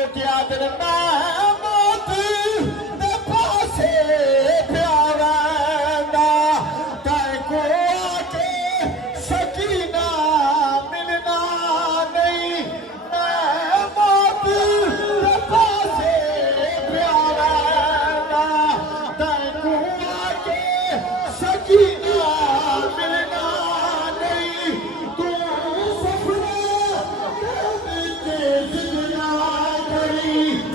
क्या दिन मैं मौत दे पासे प्यारा तैको आके सकीना मिलना नहीं मैं मौत दे पासे प्यारा तैको आके सकीना मिलना नहीं तू सफर जिंदगा करी